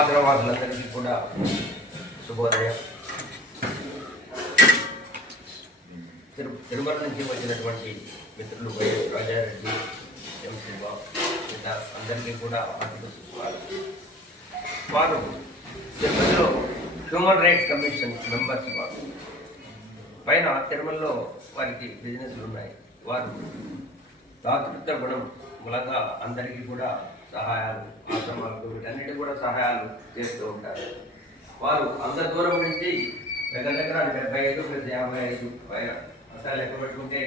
ఆదరవాదులందరికీ కూడా శుభోదయం. తిరుమల నుంచి వచ్చినటువంటి మిత్రులు వైఎస్ రాజారెడ్డి, ఎం శివ అందరికీ కూడా వారు తిరుమలలో హ్యూమన్ రైట్స్ కమిషన్ మెంబర్స్ వారు పైన తిరుమలలో వారికి బిజినెస్లు ఉన్నాయి. వారు దాతృత్వ గుణం మూలంగా అందరికీ కూడా సహాయాలు, ఆశ్రమాలకు వీటన్నిటి కూడా సహాయాలు చేస్తూ ఉంటారు. వారు అంత దూరం నుంచి దగ్గర 75 + 55 పైన అసలు లెక్క పెట్టుకుంటే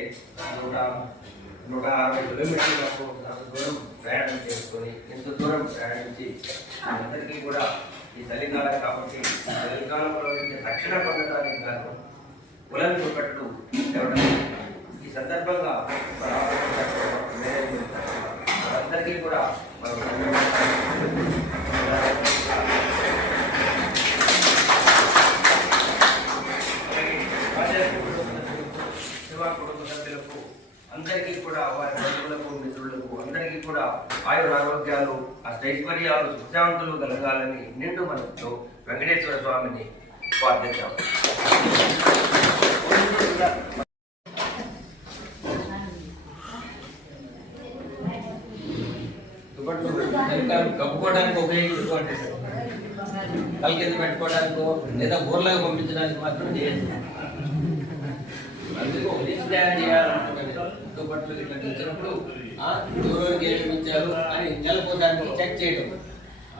160 కిలోమీటర్లకు అంత దూరం ప్రయాణం చేసుకొని ఎంత దూరం ప్రయాణించి అందరికీ కూడా ఈ చలికాలం కాబట్టి చలికాలంలో రక్షణ పొందడానికి గాను కులం చూపెట్టు ఇవ్వడం. ఈ సందర్భంగా అందరికీ కూడా కుటుంబ సభ్యులకు అందరికీ కూడా వారి బంధువులకు మిత్రులకు అందరికీ కూడా ఆయురారోగ్యాలు అష్టైశ్వర్యాలు సుశాంతులు కలగాలని నిండు మనసుతో వెంకటేశ్వర స్వామిని ప్రార్థించాం. కప్పుకోవడానికి ఉపయోగించుకోండి, కల్ కింద పెట్టుకోవడానికో లేదా ఊర్లకు పంపించడానికి మాత్రం చేయండి. అందుకు దుప్పట్లు ఇట్లా తెచ్చినప్పుడు దూరానికి ఏమి ఇచ్చారు అని నెలపోవడానికి చెక్ చేయడం,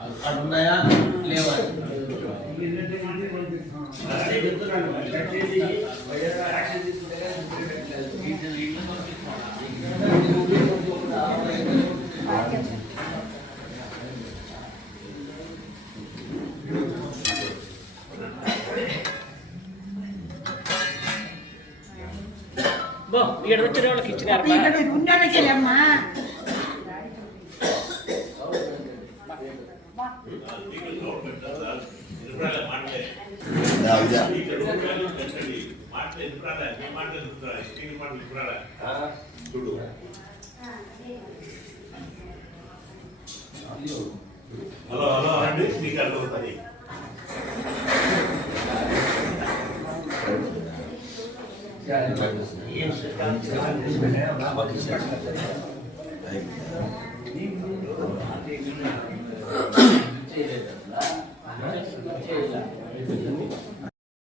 అక్కడ ఉన్నాయా లేవా వచ్చిన వాళ్ళకి ఇచ్చినారు. హలో హలో అండి, మీకు అర్థమవుతుంది.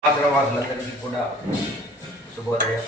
ఆదరవాదులందరికీ కూడా శుభోదయం.